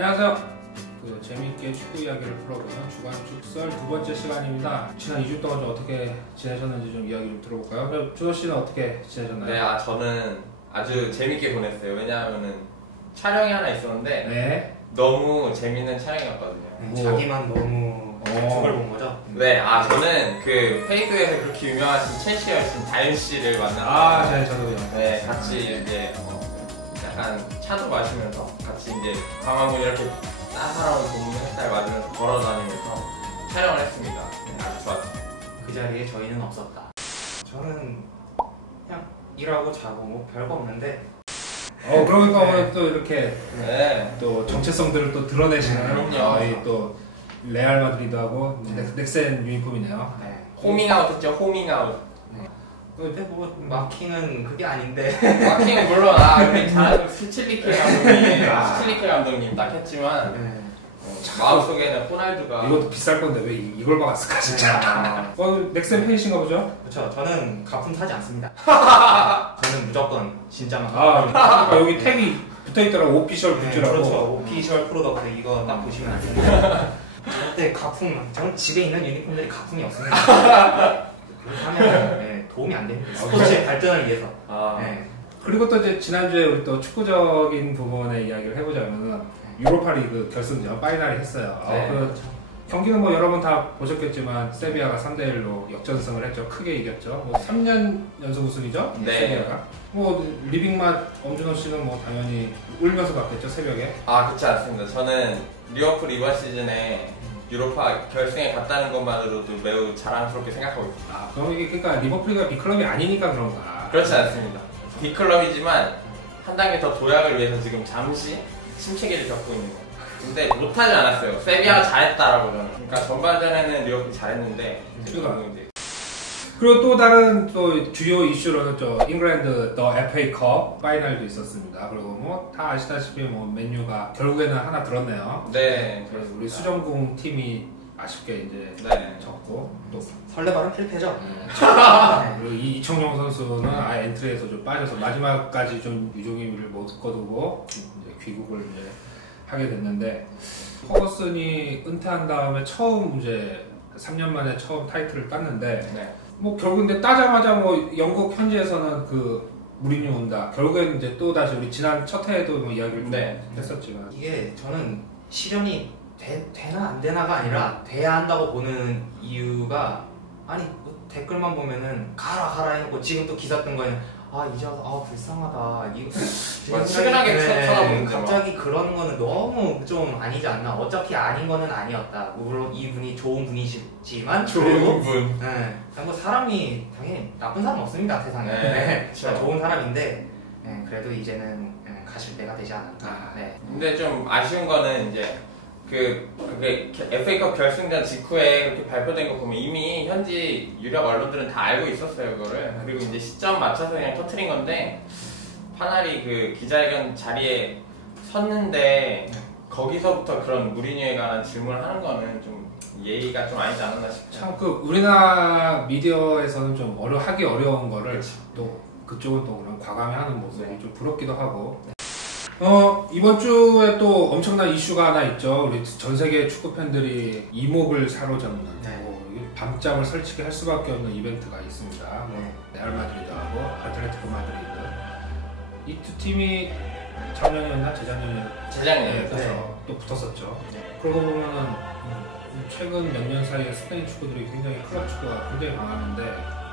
안녕하세요. 재미있게 축구 이야기를 풀어보는 주간 축설 두 번째 시간입니다. 지난 2주 동안 좀 어떻게 지내셨는지 좀 이야기 좀 들어볼까요? 그럼 준호 씨는 어떻게 지내셨나요? 네, 저는 아주 재밌게 보냈어요. 왜냐하면은 촬영이 하나 있었는데 네. 너무 재밌는 촬영이었거든요. 자기만 너무 축구를 본 거죠? 네, 저는 그 페이스에서 그렇게 유명하신 첼시 여신 다현 씨를 만나서 네, 저도요. 네, 같이 이제 약간 차도 마시면서 같이 이제 광화문 이렇게 따사로운 봄 햇살 맞으면서 걸어다니면서 촬영을 했습니다. 네, 아주 좋았어요. 그 자리에 저희는 없었다. 저는 그냥 일하고 자고 뭐 별거 없는데 그러니까 오늘 또 이렇게 네. 또 정체성들을 또 드러내시는 그럼요. 또 레알 마드리드하고 넥센 유니폼이네요. 네. 호밍아웃 했죠, 호밍아웃. 근데 뭐 마킹은 그게 아닌데 마킹은 물론 우리 잘하는 스틸리케 감독님 딱 했지만 마음속에는 호날두가 이것도 비쌀 건데 왜 이걸 박았을까 진짜. 넥센 팬이신가 보죠? 그렇죠. 저는 가품 사지 않습니다. 저는 무조건 진짜만. 그러니까 여기 택이 붙어있더라고. 오피셜 굿즈라고. 그렇죠. 오피셜 프로덕트 이거 딱 보시면 아십니다. 절대 가품, 저는 집에 있는 유니폼들이 가품이 없습니다. 그렇게 하면 도움이 안 됩니다. 스포츠의 발전을 위해서. 그리고 또 이제 지난주에 우리 또 축구적인 부분의 이야기를 해보자면은 유로파리그 결승전 파이널이 했어요. 그 경기는 뭐 여러분 다 보셨겠지만 세비야가 3대1로 역전승을 했죠. 크게 이겼죠. 뭐 3년 연속 우승이죠. 네. 세비야가. 뭐 리빙맛 엄준호 씨는 뭐 당연히 울면서 봤겠죠, 새벽에. 그렇지 않습니다. 저는 리버풀 이번 시즌에 유로파 결승에 갔다는 것만으로도 매우 자랑스럽게 생각하고 있습니다. 그럼 이게 그러니까 리버풀이 빅클럽이 아니니까 그런가? 그렇지 않습니다. 빅클럽이지만 한 단계 더 도약을 위해서 지금 잠시 침체기를 겪고 있는 거예요. 근데 못하지 않았어요. 세비야가 잘했다라고 저는. 그러니까 전반전에는 리버풀이 잘했는데 그리고 또 다른 또 주요 이슈로는 잉글랜드 더 FA컵 파이널도 있었습니다. 그리고 뭐 다 아시다시피 뭐 맨유가 결국에는 하나 들었네요. 네. 그래서 우리 수정궁 팀이 아쉽게 이제 졌고 또 설레발은 필패죠. 그리고 이청용 선수는 아예 엔트리에서 좀 빠져서 마지막까지 좀 유종의미를 못 거두고 이제 귀국을 이제 하게 됐는데 퍼거슨이 은퇴한 다음에 처음 이제 3년 만에 처음 타이틀을 땄는데 뭐 결국 근데 따자마자 뭐 영국 현지에서는 그 무리뉴 온다. 결국에는 이제 또 다시 우리 지난 첫 해에도 뭐 이야기를 좀 했었지만 이게 저는 실현이 되나 안 되나가 아니라 돼야 한다고 보는 이유가 뭐 댓글만 보면은 가라 해놓고 지금 또 기사 뜬 거에는 이제 와서 불쌍하다 이거 치근하게 쳐다보는데 갑자기 그런 거는 너무 좀 아니지 않나. 어차피 아닌 거는 아니었다. 물론 이분이 좋은 분이시지만 좋은 분. 뭐 사람이 당연히 나쁜 사람 없습니다 세상에. 좋은 사람인데 그래도 이제는 가실 때가 되지 않았나. 근데 좀 아쉬운 거는 이제 그게 FA컵 결승전 직후에 그렇게 발표된 거 보면 이미 현지 유력 언론들은 다 알고 있었어요, 그거를. 그리고 이제 시점 맞춰서 그냥 터트린 건데, 파날이 그 기자회견 자리에 섰는데, 거기서부터 그런 무리뉴에 관한 질문을 하는 거는 좀 예의가 좀 아니지 않았나 싶어요. 참 우리나라 미디어에서는 좀 하기 어려운 거를 또 그쪽은 또 그런 과감히 하는 모습이 좀 부럽기도 하고. 이번 주에 또 엄청난 이슈가 하나 있죠. 우리 전 세계 축구 팬들이 이목을 사로잡는 밤잠을 설치게 할 수밖에 없는 이벤트가 있습니다. 레알 마드리드하고 아틀레티코 마드리드. 이 두 팀이 작년이었나 재작년에 또 붙었었죠. 그러고 보면은 최근 몇 년 사이에 스페인 축구들이 굉장히 클럽 축구가 굉장히 강하는데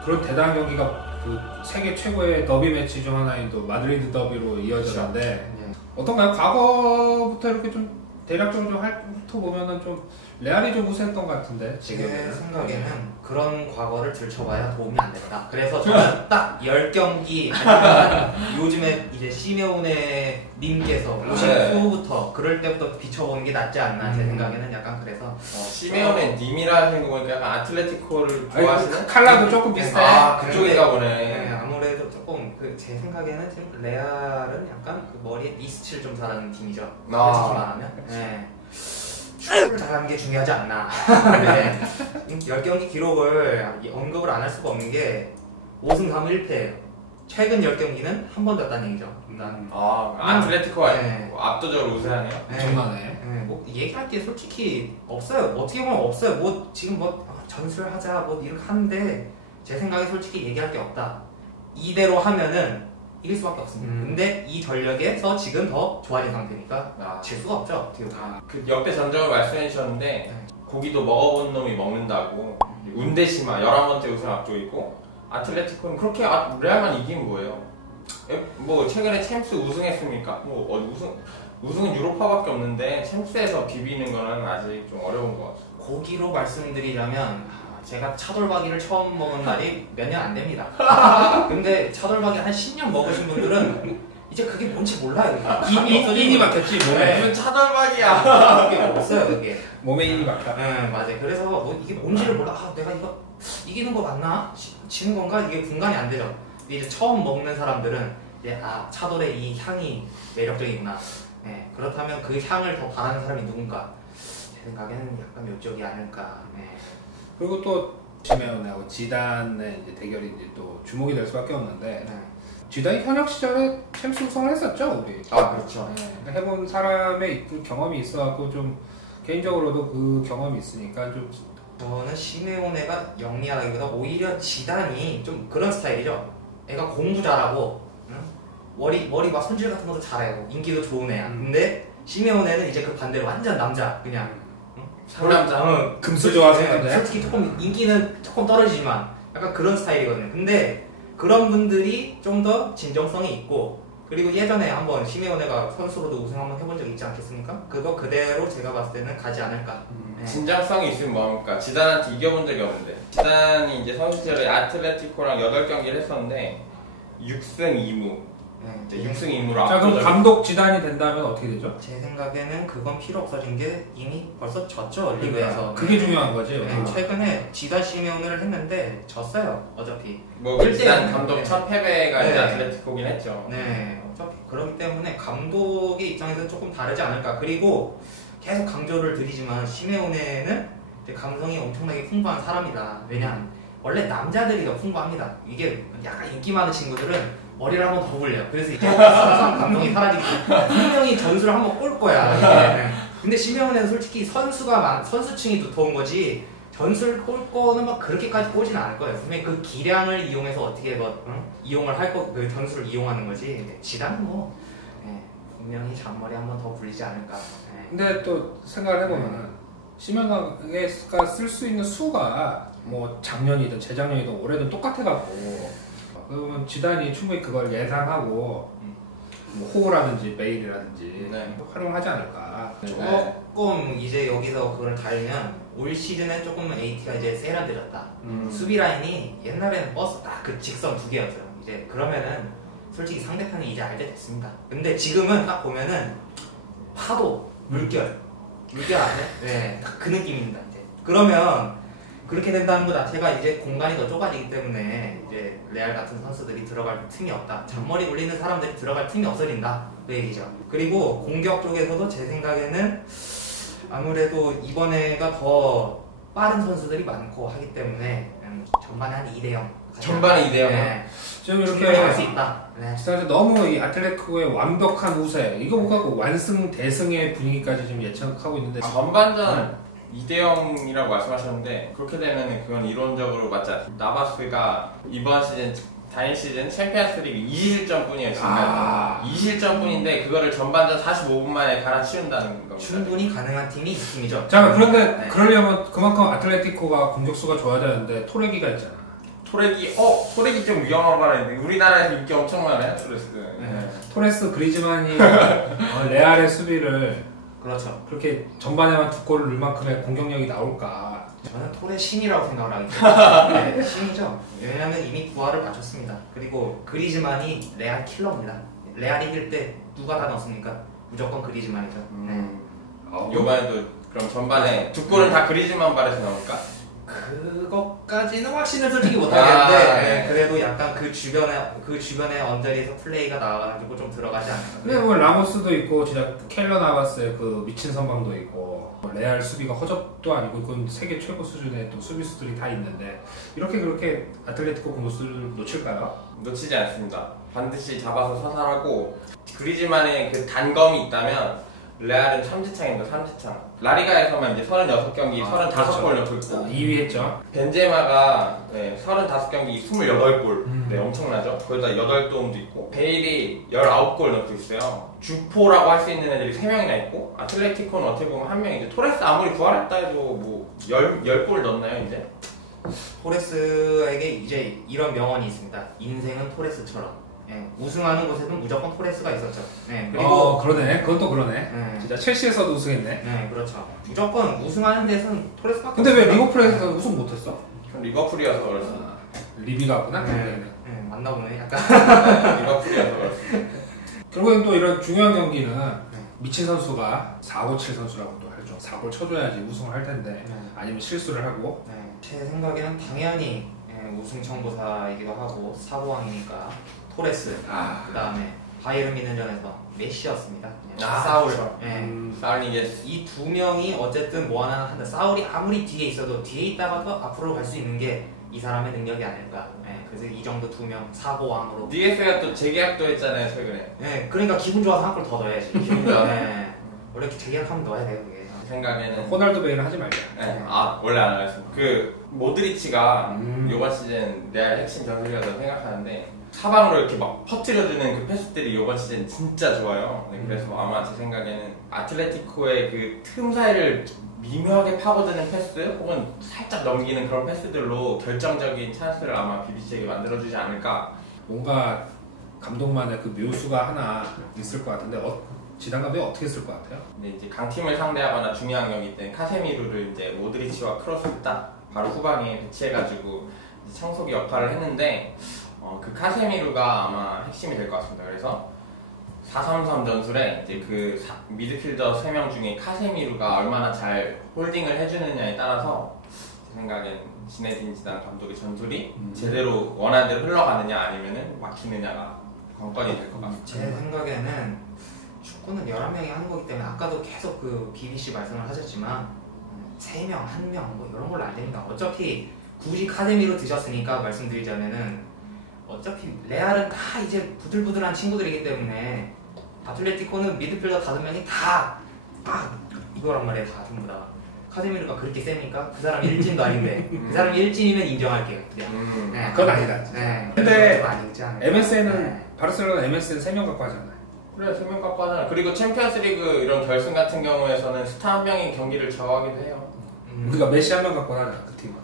그런 대단한 경기가 그 세계 최고의 더비 매치 중 하나인 또 마드리드 더비로 이어졌는데 어떤가요? 과거부터 이렇게 좀 대략적으로 좀 훑어보면은 좀 레알이 좀 우세했던 것 같은데 제 생각에는 그런 과거를 들춰봐야 도움이 안 된다. 그래서 저는 딱 10경기 요즘에 이제 시메오네 님께서 오신 후부터 그럴 때부터 비춰보는 게 낫지 않나. 제 생각에는 약간 그래서 시메오네 님이라 하는 거 보니까 약간 아틀레티코를 좋아하시는? 칼라도 조금 비슷해. 그쪽인가 보네. 아무래도 조금 제 생각에는 지금 레알은 약간 그 머리에 미스칠 좀 잘하는 팀이죠. 솔직히 말하면. 축구를 잘하는 게 중요하지 않나. 10경기 기록을 언급을 안 할 수가 없는 게 5승 3무 1패예요. 최근 10경기는 한 번도 없다는 얘기죠. 아틀레티코가 네. 압도적으로 우세하네요. 엄청나네. 네, 뭐 얘기할 게 솔직히 없어요. 어떻게 보면 없어요. 뭐 지금 뭐 전술하자 뭐 이렇게 하는데 제 생각에 솔직히 얘기할 게 없다. 이대로 하면은 이길 수밖에 없습니다. 근데 이 전력에서 지금 더 좋아진 상태니까 질 수가 없죠. 어떻게 보면. 그 역대 전적을 말씀해 주셨는데 네. 고기도 먹어본 놈이 먹는다고. 운데시마 11번째 우승 앞두고 있고 아틀레티코는 그렇게 레알만 이긴 뭐예요? 뭐 최근에 챔스 우승했습니까? 뭐 우승은 유로파밖에 없는데 챔스에서 비비는 거는 아직 좀 어려운 것 같아요. 고기로 말씀드리자면 제가 차돌박이를 처음 먹은 날이 몇 년 안 됩니다. 근데 차돌박이 한 10년 먹으신 분들은 이제 그게 뭔지 몰라요. 인이 막혔지 몸에. 무슨 차돌박이야. 그게 없어요 그게. 몸에 인이 막혀. 네 맞아요. 그래서 뭐 이게 뭔지를 몰라. 내가 이거 이기는 거 맞나? 지는 건가? 이게 분간이 안 되죠. 근데 이제 처음 먹는 사람들은 이제 차돌의 이 향이 매력적이구나. 네, 그렇다면 그 향을 더 바라는 사람이 누군가? 제 생각에는 약간 요쪽이 아닐까. 네. 그리고 또 시메오네하고 지단의 이제 대결이 이제 또 주목이 될 수밖에 없는데 네. 지단이 현역 시절에 챔스 우승을 했었죠 우리. 그렇죠. 네, 그러니까 해본 사람의 경험이 있어갖고 좀 개인적으로도 그 경험이 있으니까 좀. 저는 시메오네가 영리하다기보다 오히려 지단이 좀 그런 스타일이죠. 애가 공부 잘하고 응? 머리 막 손질 같은 것도 잘해요. 인기도 좋은 애야. 근데 시메오네는 이제 그 반대로 완전 남자 그냥 상남자. 금수 좋아하는 남자. 솔직히 조금 인기는 조금 떨어지지만 약간 그런 스타일이거든요. 근데 그런 분들이 좀 더 진정성이 있고 그리고 예전에 한번 시메오네가 선수로도 우승 한번 해본 적 있지 않겠습니까? 그거 그대로 제가 봤을 때는 가지 않을까. 네. 진정성이 있으면 뭐합니까? 지단한테 이겨본 적이 없는데 지단이 이제 선수 시절에 아틀레티코랑 8경기를 했었는데 6승 2무 이제 6승 2무로 자 그럼 감독 지단이 된다면 어떻게 되죠? 제 생각에는 그건 필요 없어진 게 이미 벌써 졌죠 리그에서. 그게 중요한 거지. 네, 최근에 지단 시메오네를 했는데 졌어요 어차피. 뭐 지단 감독 첫 패배가 이제 아틀레티코긴 했죠. 네 어차피 그렇기 때문에 감독의 입장에서 조금 다르지 않을까. 그리고 계속 강조를 드리지만 시메오네는 감성이 엄청나게 풍부한 사람이다. 왜냐하면 원래 남자들이 더 풍부합니다. 이게 약간 인기 많은 친구들은 머리를 한번 더 굴려요. 그래서 이게 항상 감성이 사라지기 때문에 분명히 전술을 한번 꼴 거야. 이게. 근데 시메오네는 솔직히 선수층이 두터운 거지 전술 꼴 거는 막 그렇게까지 꼬지는 않을 거예요. 분명히 그 기량을 이용해서 어떻게 이용을 할 거, 그 전술을 이용하는 거지. 지단은 뭐 분명히 잔머리 한번 더 굴리지 않을까. 근데 또 생각을 해보면은 시메오네가 쓸 수 있는 수가 뭐 작년이든 재작년이든 올해든 똑같아갖고 그러면 지단이 충분히 그걸 예상하고 뭐 호우라든지 베일이라든지 활용하지 않을까. 조금 이제 여기서 그걸 달면 올 시즌에 조금 AT가 이제 세련되졌다. 수비 라인이 옛날에는 버스 딱 그 직선 2개였어요. 이제 그러면은 솔직히 상대편이 이제 알 때 됐습니다. 근데 지금은 딱 보면은 파도, 물결 안에 네, 딱 그 느낌입니다. 이제 그러면 그렇게 된다는 것 자체가 이제 공간이 더 좁아지기 때문에 이제 레알 같은 선수들이 들어갈 틈이 없다. 잔머리 굴리는 사람들이 들어갈 틈이 없어진다. 그 얘기죠. 그리고 공격 쪽에서도 제 생각에는 아무래도 이번에가 더 빠른 선수들이 많고 하기 때문에 전반에 한 2대0. 전반에 2대0. 네. 지금 이렇게 할 수 있다. 네. 너무 이 아틀레티코의 완벽한 우세 이거 못 갖고 완승 대승의 분위기까지 지금 예측하고 있는데 전반전 2대0이라고 말씀하셨는데 그렇게 되면 그건 이론적으로 맞지 않습니다. 나바스가 이번 시즌 단일 시즌 챔피언스리그 2실점뿐이에요 지금까지. 2실점뿐인데 그거를 전반전 45분 만에 갈아치운다는 겁니다. 충분히 가능한 팀이 이 팀이죠. 자 그런데 그러려면 그만큼 아틀레티코가 공격수가 좋아야 되는데 토레기가 있잖아. 토레기 좀 위험한 말인데 우리나라에서 인기 엄청 많아요 토레스. 토레스 그리즈만이 레알의 수비를 그렇죠. 그렇게 전반에만 2골을 넣을 만큼의 공격력이 나올까? 저는 토레 신이라고 생각을 하기 때문에 신이죠. 왜냐하면 이미 부활을 마쳤습니다. 그리고 그리즈만이 레알 킬러입니다. 레알 이길 때 누가 다 넣습니까? 무조건 그리즈만이죠. 요번에도 그럼 전반에 2골은 다 그리즈만 발에서 나올까? 그것까지는 확신을 솔직히 못하겠는데 그래도 약간 그 주변의 언저리에서 플레이가 나와가지고 좀 들어가지 않을까. 근데 뭐 라모스도 있고 진짜 켈러 나바스의 그 미친 선방도 있고 레알 수비가 허접도 아니고 그건 세계 최고 수준의 또 수비수들이 다 있는데 이렇게 그렇게 아틀레티코 공격수를 놓칠까요? 놓치지 않습니다. 반드시 잡아서 사살하고 그리즈만의 그 단검이 있다면 레알은 삼지창입니다. 삼지창. 라리가에서만 이제 36경기 35골 넣고 있고 2위 했죠. 벤제마가 35경기 28골 네, 엄청나죠. 거기다 8도움도 있고 베일이 19골 넣고 있어요. 주포라고 할 수 있는 애들이 3명이나 있고 아틀레티코는 어떻게 보면 1명이죠. 토레스 아무리 부활했다 해도 뭐 10골 넣었나요 이제? 토레스에게 이제 이런 명언이 있습니다. 인생은 토레스처럼. 예, 우승하는 곳에는 무조건 토레스가 있었죠. 예, 그리고 그러네. 그건 또 그러네. 예, 진짜 첼시에서도 우승했네. 네, 그렇죠. 무조건 우승하는 데서는 토레스밖에 근데 왜 없습니다. 리버풀에서 우승 못했어? 전 리버풀이어서 그렇습니다. 리비가 왔구나. 네, 맞나 보네. 약간. 리버풀이어서 그렇습니다. 결국엔 또 이런 중요한 경기는 미친 선수가 4-5-7 선수라고 또 하죠. 4골 쳐줘야지 우승을 할 텐데 아니면 실수를 하고. 네, 제 생각에는 당연히 우승 청구사이기도 하고 사고왕이니까 토레스, 그 다음에 바이에른 뮌헨전에서 메시였습니다. 사울. 그렇죠. 사울니게스. 이 두 명이 어쨌든 뭐 하나 한다. 사울이 아무리 뒤에 있어도 뒤에 있다가도 앞으로 갈 수 있는 게 이 사람의 능력이 아닐까. 그래서 이 정도 두 명 사고왕으로. DS가 또 재계약도 했잖아요 최근에. 네, 그러니까 기분 좋아서 한 골 더 넣어야지. 기분 좋아. 원래 재계약하면 넣어야 돼요 그게. 제 생각에는 호날두 베일은 하지 말자. 원래 안 하겠습니다. 그 모드리치가 이번 시즌 레알 핵심 전술이라고 생각하는데 사방으로 이렇게 막 퍼뜨려주는 그 패스들이 이번 시즌 진짜 좋아요. 네, 그래서 아마 제 생각에는 아틀레티코의 그 틈 사이를 미묘하게 파고드는 패스 혹은 살짝 넘기는 그런 패스들로 결정적인 찬스를 아마 BBC에게 만들어주지 않을까. 뭔가 감독만의 그 묘수가 하나 있을 것 같은데 지단 감독이 어떻게 쓸 것 같아요? 근데 이제 강팀을 상대하거나 중요한 경기 때 카세미루를 이제 모드리치와 크로스를 딱 바로 후방에 배치해가지고 청소기 역할을 했는데 그 카세미루가 아마 핵심이 될 것 같습니다. 그래서 4-3-3 전술에 이제 그 미드필더 3명 중에 카세미루가 얼마나 잘 홀딩을 해주느냐에 따라서 제 생각엔 지네딘 지단 감독의 전술이 제대로 원하는 대로 흘러가느냐 아니면은 막히느냐가 관건이 될 것 같습니다. 제 생각에는 축구는 11명이 하는 거기 때문에 아까도 계속 그 BBC 말씀을 하셨지만 3명, 1명 뭐 이런 걸로 안 됩니다. 어차피 굳이 카데미로 드셨으니까 말씀드리자면은 어차피 레알은 다 이제 부들부들한 친구들이기 때문에 아틀레티코는 미드필더 5명이 다 이거란 말이에요. 다 전부 다 카데미로가 그렇게 세니까 그 사람 1진도 아닌데 그 사람 1진이면 인정할게요. 그냥. 네, 그건 아니다. 네. 근데 아니지 않아요. MSN은 바르셀로나 MSN 3명 갖고 하잖아요. 그래 3명 갖고 하잖아. 그리고 챔피언스리그 이런 결승 같은 경우에서는 스타 1명이 경기를 저하기도 해요. 우리가 메시 1명 갖고 하잖아 그 팀은.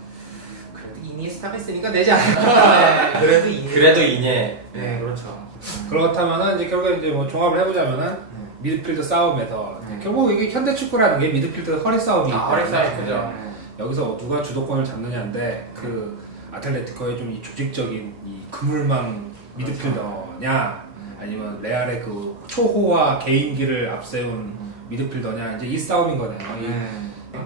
그래도 이니에스타가 있으니까 내지 않을까. 그래도 이니에. 네, 그렇죠. 그렇다면은 이제 결국에 이제 뭐 종합을 해보자면은 미드필더 싸움에서 결국 이게 현대 축구라는 게 미드필더 허리 싸움이 허리 싸움 그죠. 여기서 누가 주도권을 잡느냐인데 그 아틀레티코의 좀 이 조직적인 이 그물망 미드필더냐 아니면 레알의 그 초호화 개인기를 앞세운 미드필더냐 이제 이 싸움인 거네요.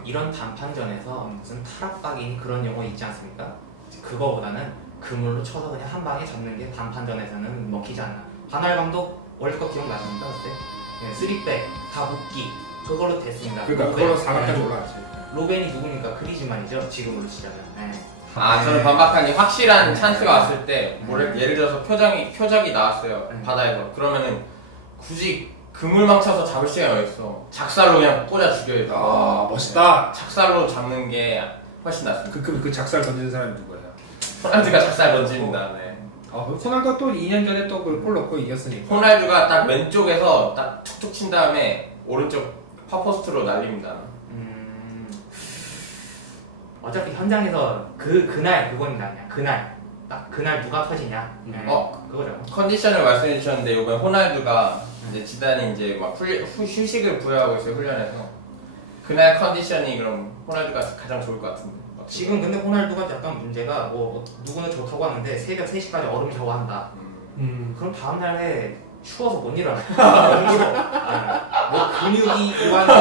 이런 단판전에서 무슨 타락박인 그런 용어 있지 않습니까? 그거보다는 그물로 쳐서 그냥 한 방에 잡는 게 단판전에서는 먹히지 않나. 바날 감독 월드컵 기억나십니까 그때? 네, 3백 다 묶기 그걸로 됐습니다. 그러니까 그걸로 4강까지 올라갔지. 로벤이 누굽니까? 그리즈만이죠 지금으로 치자면. 저는 반박하니 확실한 찬스가 왔을 때 예를 들어서 표적이 나왔어요. 바다에서. 그러면은 굳이 그물망 쳐서 잡을 시간이 어딨어. 작살로 그냥 꽂아 죽여야죠. 멋있다. 작살로 잡는 게 훨씬 낫습니다. 그 작살 던지는 사람이 누구예요? 호날두가 작살 던집니다. 네. 호날두가 또 2년 전에 또 골 넣고 이겼으니까. 호날두가 딱 왼쪽에서 딱 툭툭 친 다음에 오른쪽 파포스트로 날립니다. 어차피 현장에서 그날 그건 아니야. 그날 누가 터지냐. 그거죠. 컨디션을 말씀해 주셨는데 이번에 호날두가 이제 지단이 이제 막 휴식을 부여하고 있어요 훈련에서. 그날 컨디션이 그럼 호날두가 가장 좋을 것 같은데. 지금 근데 호날두가 약간 문제가 뭐 누구는 좋다고 하는데 새벽 3시까지 얼음 샤워한다. 그럼 다음날에 추워서 못 일어나. 뭐 근육이 이완되고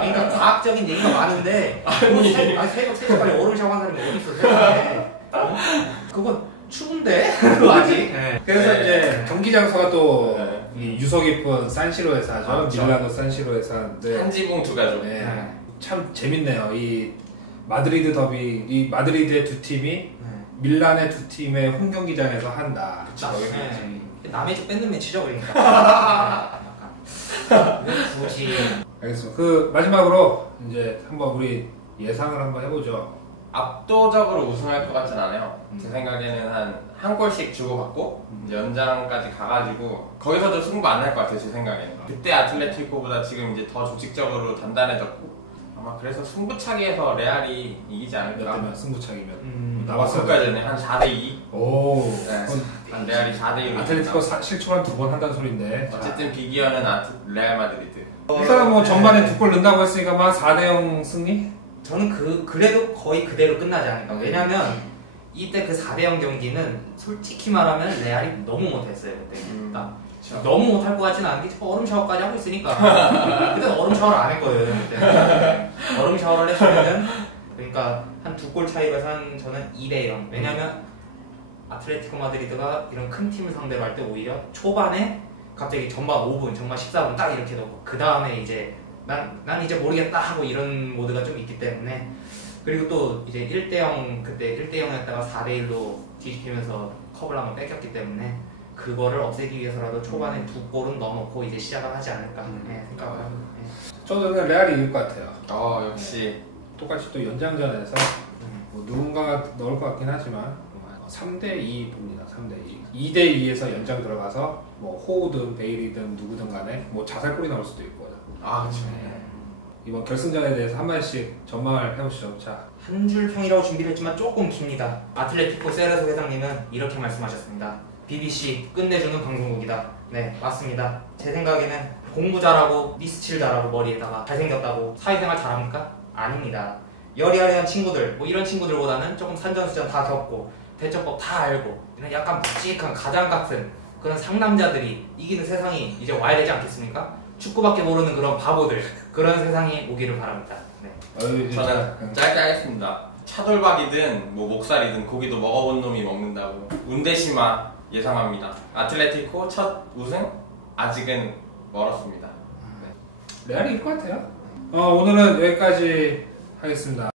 그러니까 과학적인 얘기가 많은데 새벽 3시까지 얼음 샤워한 사람이 어디 있어 세상에. 그거 추운데? 그거 아직. 그래서 이제 경기 장소가 또 이 유서 깊은 산시로에서 하죠. 그렇죠. 밀라노 산시로에서 하는데 한 지붕 두 가족. 참 재밌네요. 이 마드리드 더비, 이 마드리드의 두 팀이 밀란의 두 팀의 홈 경기장에서 한다. 남의 집 뺏는 매치죠 그러니까. 약간 왜 굳이. 알겠습니다. 그 마지막으로 이제 한번 우리 예상을 한번 해보죠. 압도적으로 우승할 것 같진 않아요. 제 생각에는 한 골씩 주고받고 이제 연장까지 가가지고 거기서도 승부 안 날 것 같아요. 제 생각에는. 그때 아틀레티코보다 지금 이제 더 조직적으로 단단해졌고 아마 그래서 승부차기에서 레알이 이기지 몇 않을까. 대면 승부차기면 나왔을 때는 한 4대2. 오. 네. 한 레알이 4대2. 아틀레티코 실축 한 2번 한다는 소리인데. 어쨌든 비기어는 레알 마드리드. 일단은 뭐 전반에 2골 넣는다고 했으니까 막 4대0 승리? 저는 그래도 거의 그대로 끝나지 않을까. 왜냐면 이때 그 4대0 경기는 솔직히 말하면 레알이 너무 못했어요 그때. 그러니까 너무 못할 것 같지는 않은 게 얼음 샤워까지 하고 있으니까. 그때 얼음 샤워를 안 했거든요. 그때. 얼음 샤워를 했으면은 그러니까 한 2골 차이로 한 저는 2대0. 왜냐면 아틀레티코 마드리드가 이런 큰 팀을 상대로 할 때 오히려 초반에 갑자기 전반 5분, 전반 14분 딱 이렇게 넣고 그 다음에 이제 난 이제 모르겠다 하고 이런 모드가 좀 있기 때문에. 그리고 또 이제 1대0 그때 1대0이었다가 4대1로 뒤집히면서 컵을 한번 뺏겼기 때문에 그거를 없애기 위해서라도 초반에 2골은 넣어놓고 이제 시작을 하지 않을까 생각을 합니다. 저는 레알이 이길 것 같아요. 역시 똑같이 또 연장전에서 뭐 누군가 넣을 것 같긴 하지만 3대2 봅니다. 3대2. 2대2에서 연장 들어가서 뭐 호우든 베일이든 누구든 간에 뭐 자살골이 나올 수도 있고. 그렇죠. 이번 결승전에 대해서 한 마디씩 전망을 해보시죠. 자, 한 줄 평이라고 준비를 했지만 조금 깁니다. 아틀레티코 세레소 회장님은 이렇게 말씀하셨습니다. BBC 끝내주는 방송국이다. 네, 맞습니다. 제 생각에는 공부 잘하고 미스칠 잘하고 머리에다가 잘생겼다고 사회생활 잘합니까? 아닙니다. 여리여리한 친구들, 뭐 이런 친구들보다는 조금 산전수전 다 겪고 대처법 다 알고 약간 묵직한 가장 같은 그런 상남자들이 이기는 세상이 이제 와야 되지 않겠습니까? 축구밖에 모르는 그런 바보들, 그런 세상이 오기를 바랍니다. 네. 저는 짧게 하겠습니다. 차돌박이든 뭐 목살이든 고기도 먹어본 놈이 먹는다고. 운데시마 예상합니다. 아틀레티코 첫 우승 아직은 멀었습니다. 레알이 이길 것 같아요. 오늘은 여기까지 하겠습니다.